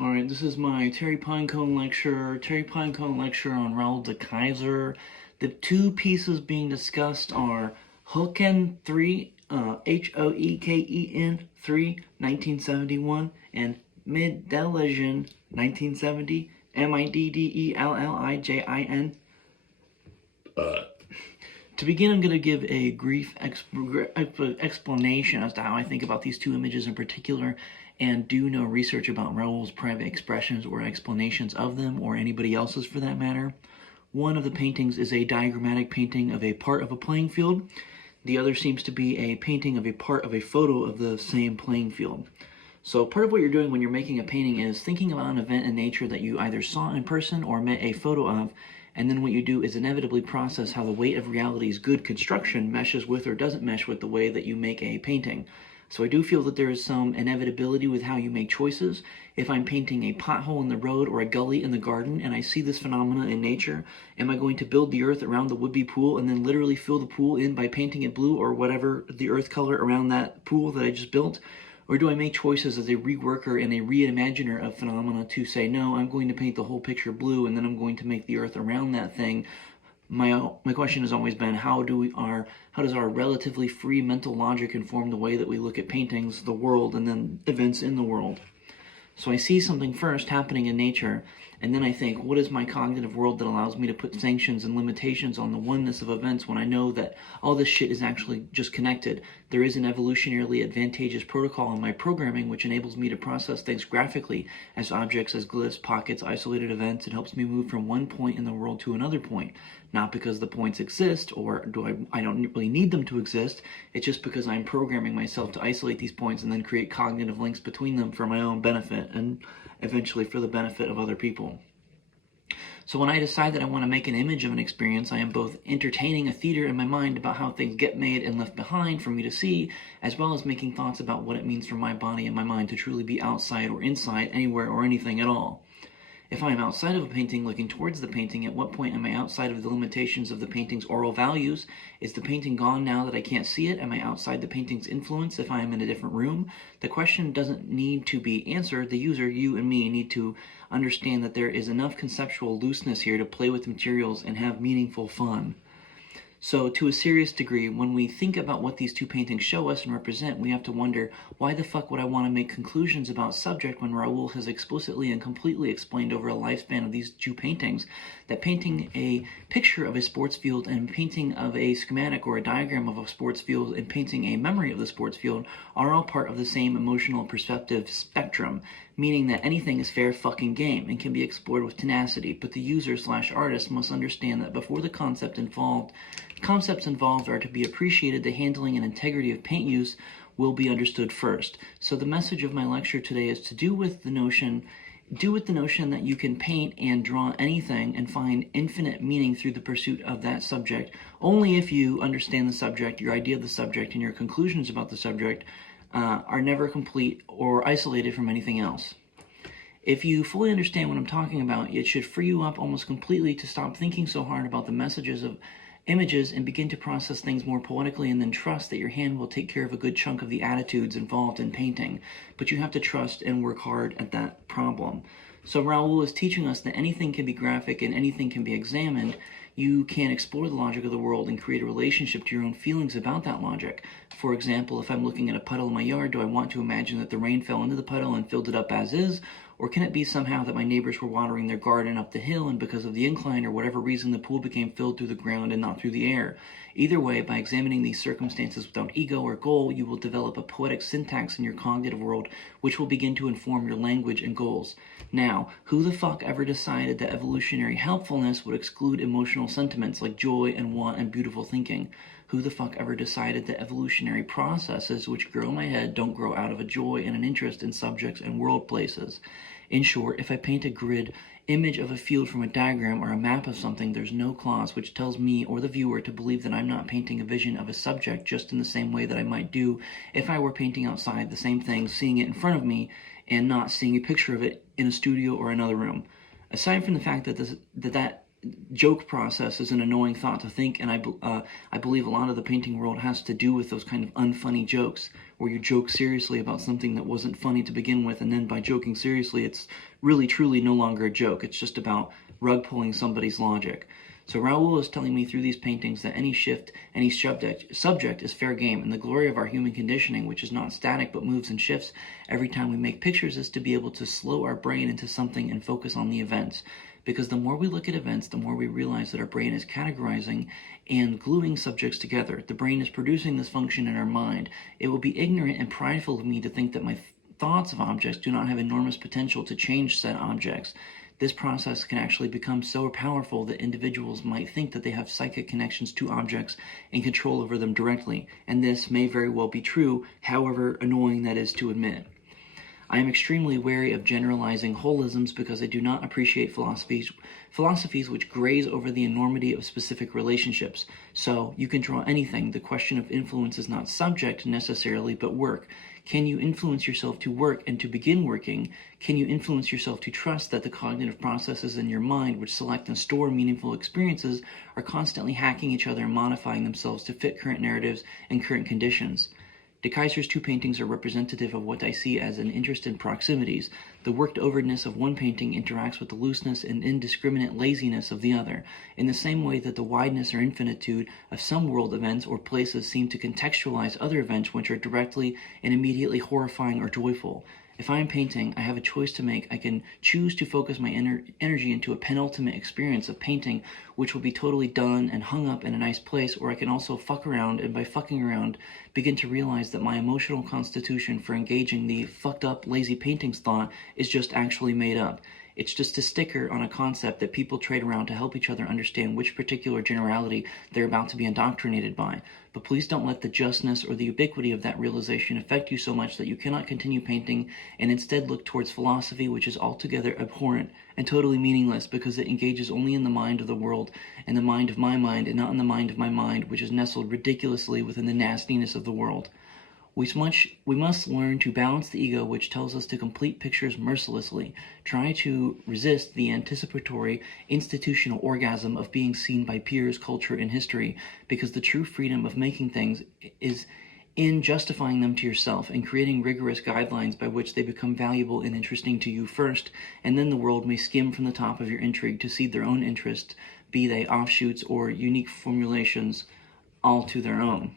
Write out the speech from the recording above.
Alright, this is my Terry Pinecone lecture on Raoul dkeyser. The two pieces being discussed are Hoeken 3, Hoeken 3, 1971, and Middellijin 1970, Middellijin. To begin, I'm going to give a brief explanation as to how I think about these two images in particular, and do no research about Raoul's private expressions or explanations of them, or anybody else's for that matter. One of the paintings is a diagrammatic painting of a part of a playing field. The other seems to be a painting of a part of a photo of the same playing field. So part of what you're doing when you're making a painting is thinking about an event in nature that you either saw in person or met a photo of, and then what you do is inevitably process how the weight of reality's good construction meshes with or doesn't mesh with the way that you make a painting. So I do feel that there is some inevitability with how you make choices. If I'm painting a pothole in the road or a gully in the garden and I see this phenomena in nature, am I going to build the earth around the would-be pool and then literally fill the pool in by painting it blue or whatever the earth color around that pool that I just built? Or do I make choices as a reworker and a reimaginer of phenomena to say, no, I'm going to paint the whole picture blue and then I'm going to make the earth around that thing? My question has always been, how does our relatively free mental logic inform the way that we look at paintings, the world, and then events in the world? So I see something first happening in nature, and then I think, what is my cognitive world that allows me to put sanctions and limitations on the oneness of events when I know that all this shit is actually just connected? There is an evolutionarily advantageous protocol in my programming which enables me to process things graphically as objects, as glyphs, pockets, isolated events. It helps me move from one point in the world to another point. Not because the points exist, or I don't really need them to exist. It's just because I'm programming myself to isolate these points and then create cognitive links between them for my own benefit and eventually for the benefit of other people. So when I decide that I want to make an image of an experience, I am both entertaining a theater in my mind about how things get made and left behind for me to see, as well as making thoughts about what it means for my body and my mind to truly be outside or inside, anywhere or anything at all. If I am outside of a painting looking towards the painting, at what point am I outside of the limitations of the painting's oral values? Is the painting gone now that I can't see it? Am I outside the painting's influence if I am in a different room? The question doesn't need to be answered. The user, you and me, need to understand that there is enough conceptual looseness here to play with materials and have meaningful fun. So to a serious degree, when we think about what these two paintings show us and represent, we have to wonder, why the fuck would I want to make conclusions about subject when Raoul has explicitly and completely explained over a lifespan of these two paintings that painting a picture of a sports field and painting of a schematic or a diagram of a sports field and painting a memory of the sports field are all part of the same emotional perceptive spectrum, meaning that anything is fair fucking game and can be explored with tenacity, but the user/artist must understand that before the concepts involved are to be appreciated, the handling and integrity of paint use will be understood first. So the message of my lecture today is to do with the notion that you can paint and draw anything and find infinite meaning through the pursuit of that subject, only if you understand the subject, your idea of the subject, and your conclusions about the subject are never complete or isolated from anything else. If you fully understand what I'm talking about, it should free you up almost completely to stop thinking so hard about the messages of images and begin to process things more poetically, and then trust that your hand will take care of a good chunk of the attitudes involved in painting. But you have to trust and work hard at that problem. So Raoul is teaching us that anything can be graphic and anything can be examined. You can explore the logic of the world and create a relationship to your own feelings about that logic. For example, if I'm looking at a puddle in my yard, do I want to imagine that the rain fell into the puddle and filled it up as is? Or can it be somehow that my neighbors were watering their garden up the hill, and because of the incline or whatever reason, the pool became filled through the ground and not through the air? Either way, by examining these circumstances without ego or goal, you will develop a poetic syntax in your cognitive world, which will begin to inform your language and goals. Now, who the fuck ever decided that evolutionary helpfulness would exclude emotional sentiments like joy and want and beautiful thinking? Who the fuck ever decided that evolutionary processes which grow in my head don't grow out of a joy and an interest in subjects and world places? In short, if I paint a grid image of a field from a diagram or a map of something, there's no clause which tells me or the viewer to believe that I'm not painting a vision of a subject just in the same way that I might do if I were painting outside the same thing, seeing it in front of me and not seeing a picture of it in a studio or another room. Aside from the fact that that joke process is an annoying thought to think, and I believe a lot of the painting world has to do with those kind of unfunny jokes, where you joke seriously about something that wasn't funny to begin with, and then by joking seriously, it's really truly no longer a joke. It's just about rug pulling somebody's logic. So Raoul is telling me through these paintings that any shift, any subject is fair game, and the glory of our human conditioning, which is not static but moves and shifts every time we make pictures, is to be able to slow our brain into something and focus on the events. Because the more we look at events, the more we realize that our brain is categorizing and gluing subjects together. The brain is producing this function in our mind. It would be ignorant and prideful of me to think that my thoughts of objects do not have enormous potential to change said objects. This process can actually become so powerful that individuals might think that they have psychic connections to objects and control over them directly, and this may very well be true, however annoying that is to admit. I am extremely wary of generalizing holisms because I do not appreciate philosophies which graze over the enormity of specific relationships. So, you can draw anything. The question of influence is not subject necessarily, but work. Can you influence yourself to work and to begin working? Can you influence yourself to trust that the cognitive processes in your mind which select and store meaningful experiences are constantly hacking each other and modifying themselves to fit current narratives and current conditions? Dkeyser's two paintings are representative of what I see as an interest in proximities. The worked overness of one painting interacts with the looseness and indiscriminate laziness of the other, in the same way that the wideness or infinitude of some world events or places seem to contextualize other events which are directly and immediately horrifying or joyful. If I am painting, I have a choice to make. I can choose to focus my energy into a penultimate experience of painting, which will be totally done and hung up in a nice place, or I can also fuck around, and by fucking around, begin to realize that my emotional constitution for engaging the fucked up, lazy paintings thought is just actually made up. It's just a sticker on a concept that people trade around to help each other understand which particular generality they're about to be indoctrinated by. But please don't let the justness or the ubiquity of that realization affect you so much that you cannot continue painting and instead look towards philosophy, which is altogether abhorrent and totally meaningless because it engages only in the mind of the world and the mind of my mind and not in the mind of my mind, which is nestled ridiculously within the nastiness of the world. We must learn to balance the ego, which tells us to complete pictures mercilessly. Try to resist the anticipatory institutional orgasm of being seen by peers, culture, and history, because the true freedom of making things is in justifying them to yourself and creating rigorous guidelines by which they become valuable and interesting to you first, and then the world may skim from the top of your intrigue to see their own interests, be they offshoots or unique formulations, all to their own.